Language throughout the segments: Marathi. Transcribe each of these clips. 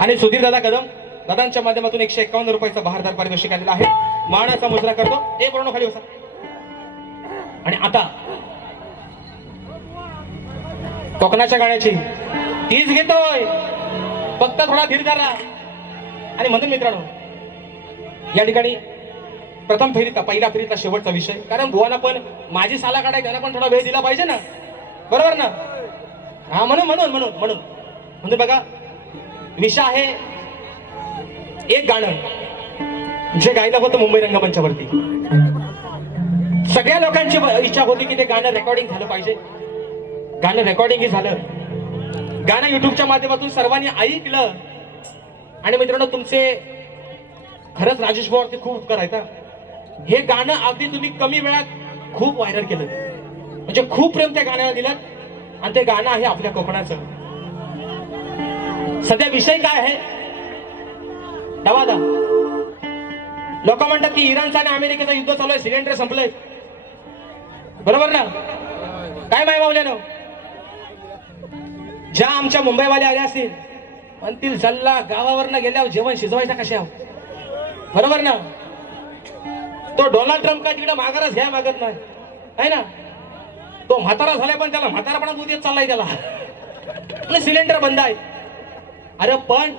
आणि सुधीर दादा कदम दादांच्या माध्यमातून 151 रुपयाचा बहारदार पारितोषिक आलेला आहे. मानाचा मुजरा करतो. ए पूर्ण खाली बसा. आणि आता कोकणाच्या गाण्याची तीच घेतोय, फक्त थोडा धीर धरा. आणि म्हणून मित्रांनो, या ठिकाणी प्रथम फेरीचा पहिल्या फेरीचा शेवटचा विषय, कारण बुवाला पण माझी साला काढाय, त्यांना पण थोडा वेळ दिला पाहिजे ना, बरोबर ना? हा, म्हणून म्हणून म्हणून म्हणून म्हणजे बघा, विषय आहे एक गाणं जे गायलं होतं मुंबई रंगमंचावरती. सगळ्या लोकांची इच्छा होती की ते गाणं रेकॉर्डिंग झालं पाहिजे. गाणं रेकॉर्डिंग झालं, गाणं युट्यूबच्या माध्यमातून सर्वांनी ऐकलं. आणि मित्रांनो, तुमचे खरंच राजेश भाऊवरती खूप उपकार आहेत. हे गाणं अगदी तुम्ही कमी वेळात खूप व्हायरल केलं, म्हणजे खूप प्रेम त्या गाण्याला दिलं. आणि ते गाणं आहे आपल्या कोकणाचं. सध्या विषय काय आहे? दवादा लोक म्हणतात की इराणचा आणि अमेरिकेचं युद्ध चालू आहे, सिलेंडर संपलंय, बरोबर ना? काय माय मावल्यानं, ज्या आमच्या मुंबईवाले आले असतील म्हणतील, जल्ला गावावरनं गेल्यावर जेवण शिजवायचं कशा, बरोबर ना? तो डोनाल्ड ट्रम्प काय तिकडे माघारच घ्या मागत नाही, आहे ना? तो म्हातारा झालाय, पण त्याला म्हातारापणा दूध येत चाललाय त्याला, आणि सिलेंडर बंद आहे. अरे पण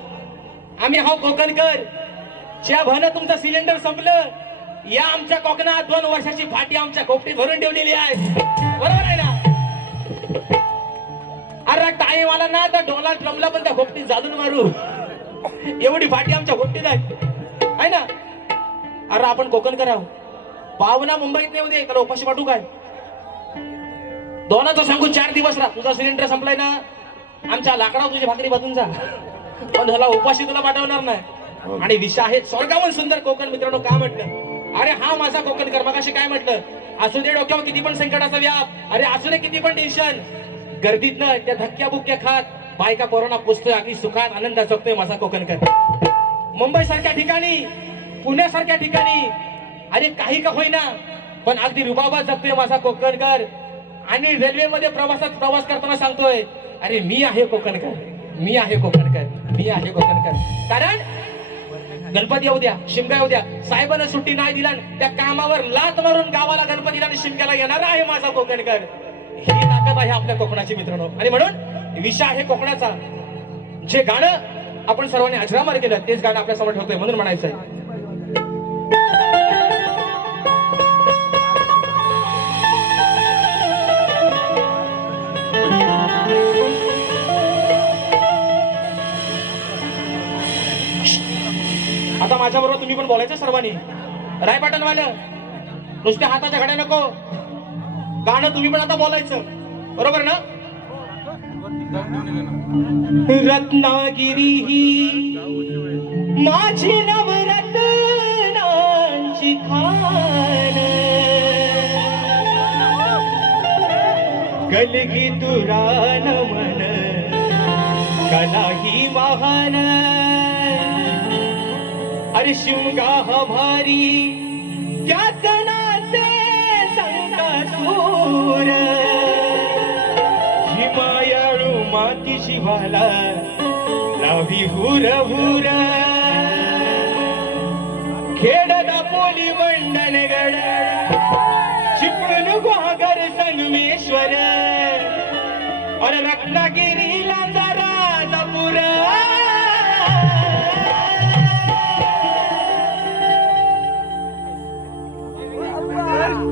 आम्ही हा कोकणकर, ज्या भन तुमचं सिलेंडर संपलं, या आमच्या कोकणात 2 वर्षाची फाटी आमच्या खोपटीत भरून ठेवलेली आहे, बरोबर आहे ना? अरे टाइम आला ना तर डोनाल्ड ट्रम्पला पण त्या खोपटीत जादून मारू, एवढी फाटी आमच्या खोपटीत आहे ना? अरे आपण कोकणकर आहोत, पाहुणा मुंबईत नाही उदे त्याला उपाशी पाठवू काय? दोनाचं सांगू 4 दिवस राहा, तुझा सिलेंडर संपलाय ना, आमच्या लाकडावर तुझी भाकरी बांधून जा, पण झाला उपाशी तुला पाठवणार नाही. आणि विषय आहे स्वर्गाहून सुंदर कोकण. मित्रांनो, काय म्हटलं? अरे हा माझा कोकणकर. मगाशी काय म्हटलं? असू दे डोक्यावर किती पण संकटाचा व्याप, अरे असू दे किती पण टेन्शन, गर्दीतनं त्या धक्क्या बुक्क्या खात बायका कोरोना पुसतोय, अगदी सुखात आनंद जगतोय माझा कोकणकर. मुंबई सारख्या ठिकाणी, पुण्यासारख्या ठिकाणी, अरे काही का होईना पण अगदी रुबाबात जगतोय माझा कोकणकर. आणि रेल्वेमध्ये प्रवास करताना सांगतोय, अरे मी आहे कोकणकर, मी आहे कोकणकर, मी आहे कोकणकर. कारण गणपती येऊ द्या, शिमगा येऊ द्या, साहेबांना सुट्टी नाही दिला, त्या कामावर लात मारून गावाला गणपतीला आणि शिमग्याला येणारा आहे माझा कोकणकर. ही ताकद आहे आपल्या कोकणाची मित्रांनो. आणि म्हणून विषय आहे कोकणाचा. जे गाणं आपण सर्वांनी अजरामर केलं तेच गाणं आपल्या समोर ठेवतोय, म्हणून म्हणायचं आहे. आता माझ्या बरोबर तुम्ही पण बोलायचं सर्वांनी. रायपाटण वालं नुसत्या हाताच्या घड्या नको, गाणं तुम्ही पण आता बोलायचं, बरोबर ना? रत्नागिरी ही माझी नवरत्नांची खान, कलगी तुरान मन कला ही महान. अरे शिमगा हा भारी त्यात नाचे संकासूर, हिमायाळू माती शिवाला लावी हुर हुर. खेड दापोली मंडणगड चिपळूण गुहागर संगमेश्वर, अरे रत्नागिरीला जरा दापूर.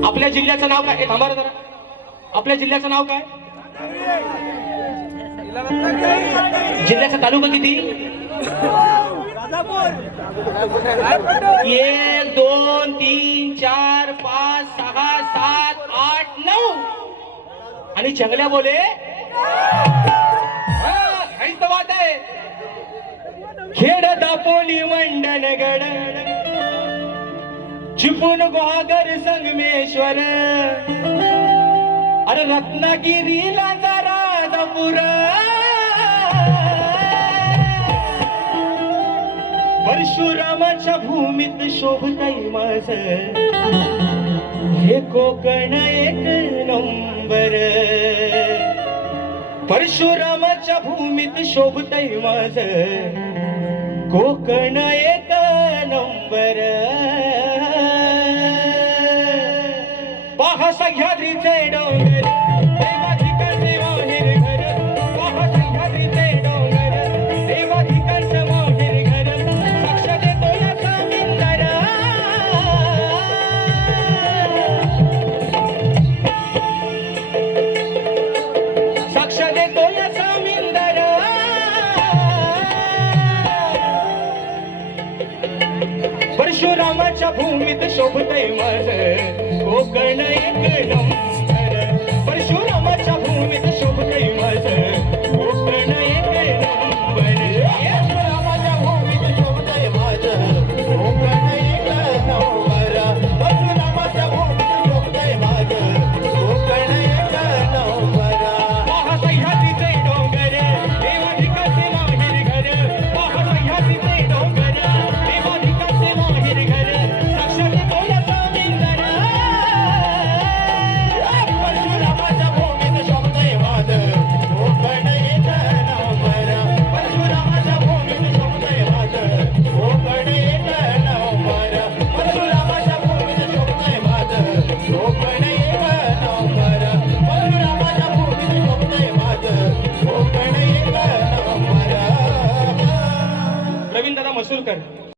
आपल्या जिल्ह्याचं नाव काय? थांबा जरा. आपल्या जिल्ह्याचं नाव काय? जिल्ह्याचा तालुका किती? 1 2 3 4 5 6 7 8 9. आणि चंगल्या बोले काहीच बात आहे. खेड दापोली मंडणगड चिपळूण गुहागर संगमेश्वर, अरे रत्नागिरीला जरा दापूर. परशुरामाच्या भूमीत शोभताई माझ हे कोकण एक नंबर. परशुरामाच्या भूमीत शोभताई माझ कोकण एक नंबर पहा सह्याद्रीचे डोंगर देवाधिकांचे माहेर घर पहा सह्याद्रीचे डोंगर देवाधिकांचे माहेर घर साक्ष देतो याचा मिंदर साक्ष देतो याचा मिंदर परशुरामाच्या भूमीत शोभतय माझ कोकण एक नंबर परशुरामाच्या भूमीत शोभतय माझ कोकण एक नंबर परशुरामाच्या भूमीत शोभतय माझं कोकण एक नंबर परशुरामाच्या भूमीत शोभतय माझं कोकण एक नंबर पहा सह्याद्रीचे डोंगर देवाधिकाचे माहेर घर पहा सह्याद्रीचे डोंगर देवाधिकाचे माहेर घर साक्ष देतो याचा मिंदर परशुरामाच्या भूमीत शोभतय माझं कोकण एक नंबर परशुरामाच्या भूमीत शोभतय माझं कोकण एक नंबर परशुरामाच्या भूमीत शोभतय माझं कोकण एक नंबर परशुरामाच्या भूमीत शोभतय माझं कोकण एक नंबर प्रवीण दादा मसूरकर